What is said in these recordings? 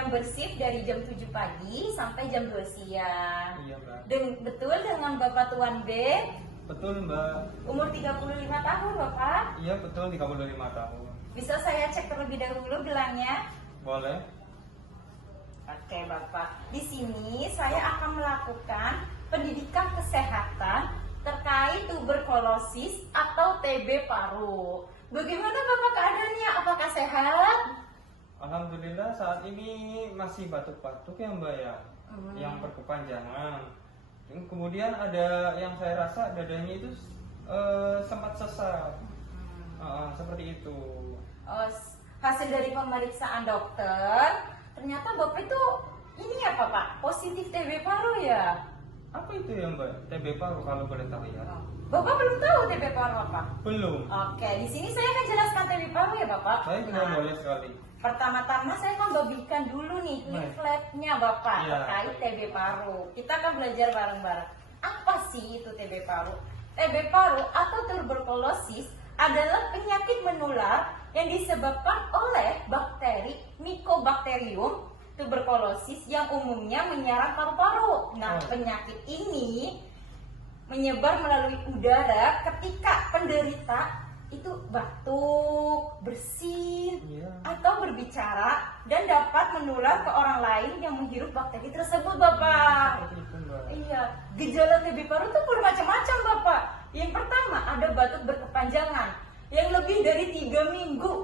yang bersih dari jam 7 pagi sampai jam 2 siang. Iya, Mbak. Betul dengan Bapak Tuan B? Betul, Mbak. Umur 35 tahun, Bapak? Iya, betul 35 tahun. Bisa saya cek terlebih dahulu gelangnya? Boleh? Oke, Bapak. Di sini saya akan melakukan pendidikan kesehatan terkait tuberkulosis atau TB paru. Bagaimana Bapak keadaannya? Apakah sehat? Alhamdulillah saat ini masih batuk-batuk ya, Mbak ya. Yang berkepanjangan. Kemudian ada yang saya rasa dadanya itu sempat sesak. Seperti itu. Oh, hasil dari pemeriksaan dokter, ternyata Bapak itu ini ya Pak, positif TB paru ya? Apa itu ya, Mbak? TB paru kalau boleh tahu ya? Bapak belum tahu TB paru apa? Belum. Oke, di sini saya akan jelaskan TB paru ya Bapak. Saya tidak boleh sekali. Pertama-tama saya akan bagikan dulu nih leafletnya Bapak Ya, terkait TB paru. Kita akan belajar bareng-bareng. Apa sih itu TB paru? TB paru atau tuberkulosis adalah penyakit menular yang disebabkan oleh bakteri Mycobacterium tuberculosis yang umumnya menyerang paru-paru. Nah, penyakit ini menyebar melalui udara ketika penderita itu batuk, bersin, atau berbicara dan dapat menular ke orang lain yang menghirup bakteri tersebut, Bapak. Seperti itu, Mbak. Iya, gejala TB paru itu bermacam-macam, Bapak. Yang pertama ada batuk berkepanjangan yang lebih dari 3 minggu.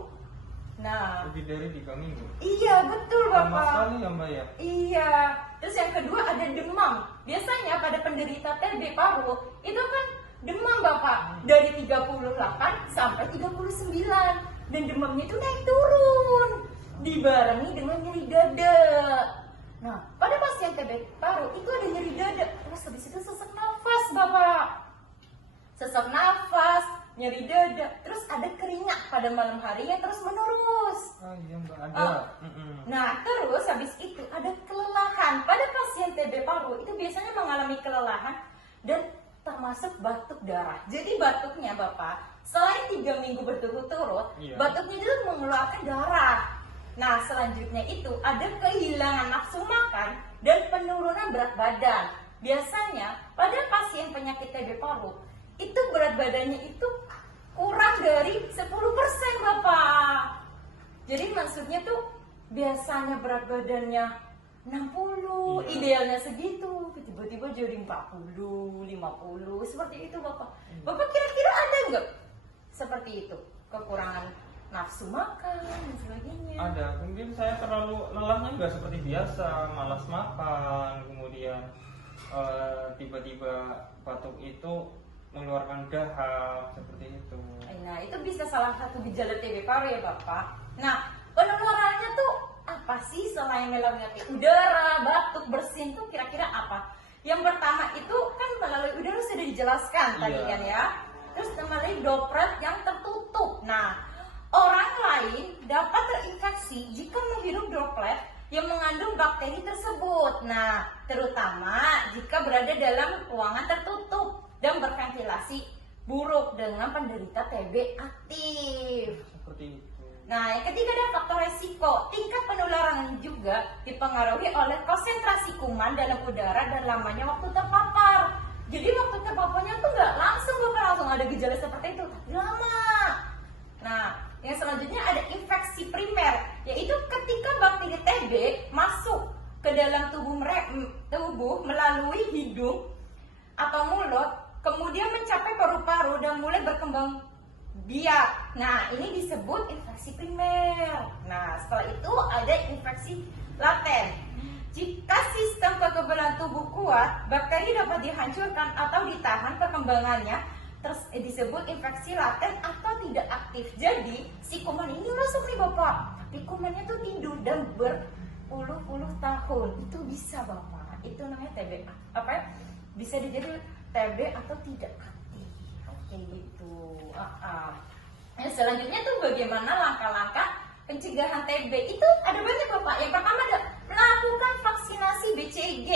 Nah, Lebih dari 3 minggu. iya betul Lama Bapak. sekali ya, Mbak ya? Iya. Terus yang kedua ada demam. Biasanya pada penderita TB paru itu kan demam Bapak dari 38 sampai 39 dan demamnya itu naik turun dibarengi dengan nyeri dada. Nah, pada pasien TB paru itu ada nyeri dada. Terus habis itu sesak nafas Bapak. Sesak nafas, nyeri dada, terus ada keringat pada malam harinya terus menerus. Iya, Mbak, ada. Nah, terus habis itu ada kelelahan. Pada pasien TB paru itu biasanya mengalami kelelahan dan termasuk batuk darah. Jadi batuknya Bapak, selain 3 minggu berturut-turut, batuknya itu mengeluarkan darah. Nah, selanjutnya itu ada kehilangan nafsu makan dan penurunan berat badan. Biasanya pada pasien penyakit TB paru itu berat badannya itu kurang dari 10% Bapak. Jadi maksudnya tuh biasanya berat badannya 60, idealnya segitu, tiba-tiba jadi 40, 50, seperti itu Bapak. Bapak kira-kira ada nggak seperti itu? Kekurangan nafsu makan dan sebagainya. Ada, mungkin saya terlalu lelahnya nggak seperti biasa, malas makan, kemudian tiba-tiba batuk itu mengeluarkan dahak seperti itu. Nah, itu bisa salah satu gejala TB paru ya Bapak. Nah, penularannya tuh apa sih selain melalui udara, batuk, bersin tuh kira-kira apa? Yang pertama itu kan melalui udara sudah dijelaskan tadi kan ya. Terus melalui droplet yang tertutup. Nah, orang lain dapat terinfeksi jika menghirup droplet yang mengandung bakteri tersebut. Nah, terutama jika berada dalam ruangan tertutup dan berventilasi buruk dengan penderita TB aktif. Seperti itu. Nah, yang ketiga ada faktor resiko. Tingkat penularan juga dipengaruhi oleh konsentrasi kuman dalam udara dan lamanya waktu terpapar. Jadi waktu terpaparnya tuh nggak langsung langsung ada gejala seperti itu, tapi lama. Nah, yang selanjutnya ada infeksi primer, yaitu ketika bakteri TB masuk ke dalam tubuh melalui hidung atau mulut, kemudian mencapai paru-paru dan mulai berkembang biak. Nah, ini disebut infeksi primer. Nah, setelah itu ada infeksi laten. Jika sistem kekebalan tubuh kuat, bakteri dapat dihancurkan atau ditahan perkembangannya, terus disebut infeksi laten atau tidak aktif. Jadi, si kuman ini masuk nih Bapak, tapi kumannya tuh tidur dan berpuluh-puluh tahun. Itu bisa Bapak. Itu namanya TB. Apa ya? Bisa dijadi TB atau tidak aktif. Oke gitu. Nah, selanjutnya tuh bagaimana langkah-langkah pencegahan TB? Itu ada banyak Bapak. Yang pertama ada melakukan vaksinasi BCG.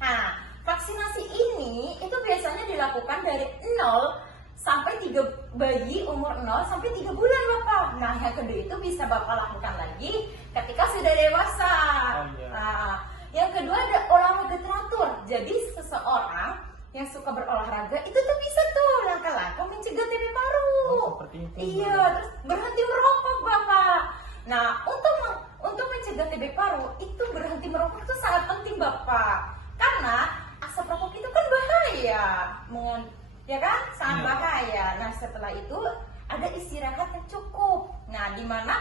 Nah, vaksinasi ini itu biasanya dilakukan dari 0 sampai 3 bayi umur 0 sampai 3 bulan Bapak. Nah, yang kedua itu bisa Bapak lakukan lagi ketika sudah dewasa. Oh, iya. Nah, yang kedua ada olahraga teratur. Jadi seseorang yang suka berolahraga itu tuh bisa tuh langkah-langkah mencegah TB paru. Oh, seperti itu. Iya, terus berhenti merokok Bapak. Nah, untuk mencegah TB paru itu berhenti merokok itu sangat penting Bapak. Karena asap rokok itu kan bahaya. Ya kan? Sangat Iya. bahaya. Nah, setelah itu ada istirahat yang cukup. Nah, di mana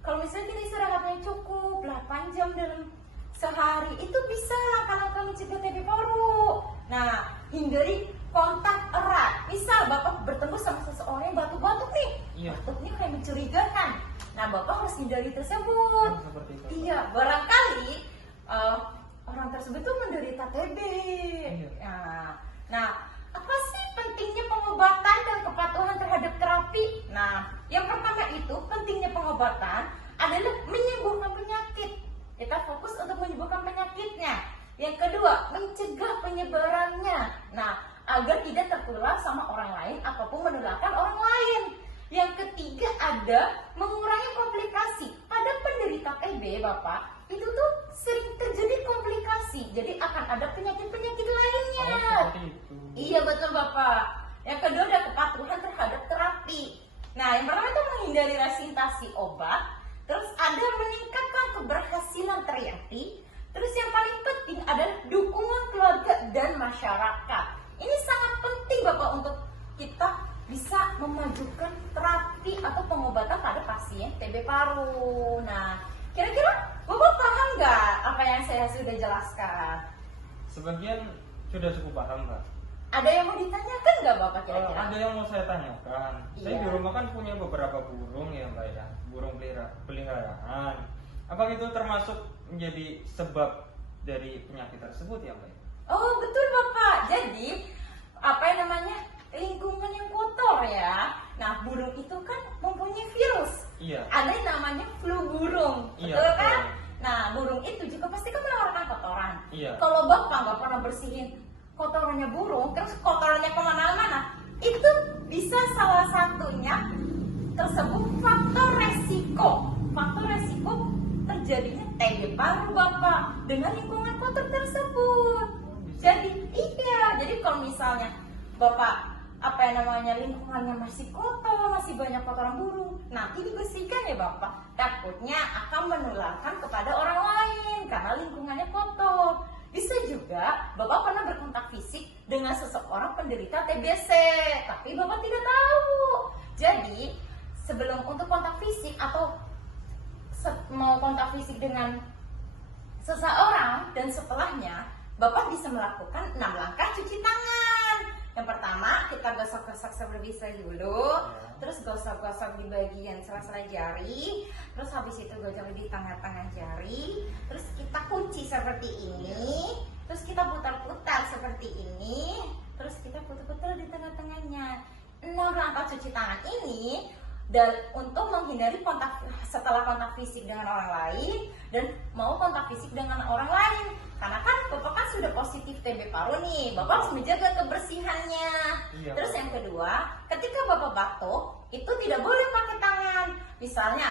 kalau misalnya kita istirahat yang cukup 8 jam dalam sehari itu bisa langkah-langkah mencegah TB paru. Nah, hindari kontak erat. Misal Bapak bertemu sama seseorang yang batuk-batuk nih, Iya. batuknya kayak mencurigakan. Nah, Bapak harus hindari tersebut. Oh, seperti itu. Iya, barangkali orang tersebut tuh menderita TB. Iya. Nah, apa sih pentingnya pengobatan dan kepatuhan terhadap terapi? Nah, yang pertama itu pentingnya pengobatan adalah menyembuhkan penyakit. Kita fokus untuk menyembuhkan penyakitnya. Yang kedua, mencegah penyebarannya. Nah, agar tidak tertular sama orang lain ataupun menularkan orang lain. Yang ketiga ada mengurangi komplikasi. Pada penderita TB, Bapak, itu tuh sering terjadi komplikasi. Jadi akan ada penyakit-penyakit lainnya. Oh, seperti itu. Iya betul Bapak. Yang kedua ada kepatuhan terhadap terapi. Nah, yang pertama itu menghindari resintasi obat. Terus ada meningkatkan keberhasilan terapi. Terus yang paling penting adalah dukungan keluarga dan masyarakat. Ini sangat penting Bapak untuk kita bisa memajukan terapi atau pengobatan pada pasien TB paru. Nah, kira-kira Bapak paham nggak apa yang saya sudah jelaskan? Sebagian sudah cukup paham, Mbak. Ada yang mau ditanyakan nggak Bapak kira-kira? Ada yang mau saya tanyakan. Saya Iya. di rumah kan punya beberapa burung ya, Mbak ya. Burung peliharaan. Apakah itu termasuk menjadi sebab dari penyakit tersebut ya, Mbak? Oh betul Bapak. Jadi apa yang namanya lingkungan yang kotor ya. Nah burung itu kan mempunyai virus. Iya. Ada yang namanya flu burung, Iya, betul kan? betul. Nah burung itu juga pasti kan mengeluarkan kotoran. Iya. Kalau Bapak nggak pernah bersihin kotorannya burung, terus kotorannya kemana-mana, itu bisa salah satunya tersebut faktor resiko. Faktor resiko terjadinya TB paru Bapak dengan lingkungan kotor tersebut. Jadi kalau misalnya Bapak apa yang namanya lingkungannya masih kotor, masih banyak kotoran burung, nanti dibersihkan ya Bapak. Takutnya akan menularkan kepada orang lain karena lingkungannya kotor. Bisa juga Bapak pernah berkontak fisik dengan seseorang penderita TBC, tapi Bapak tidak tahu. Jadi sebelum untuk kontak fisik atau mau kontak fisik dengan seseorang dan setelahnya, Bapak bisa melakukan 6 langkah cuci tangan. Yang pertama, kita gosok-gosok seberbisa dulu, terus gosok-gosok di bagian sela-sela jari, terus habis itu gosok di tengah-tengah jari, terus kita kunci seperti ini, terus kita putar-putar seperti ini, terus kita putar-putar di tengah-tengahnya. 6 langkah cuci tangan ini dan untuk menghindari setelah kontak fisik dengan orang lain dan mau kontak fisik dengan orang lain, karena kan Bapak kan sudah positif TB paru nih, Bapak harus menjaga kebersihannya. Iya, Terus Bapak. yang kedua, ketika Bapak batuk itu tidak boleh pakai tangan, misalnya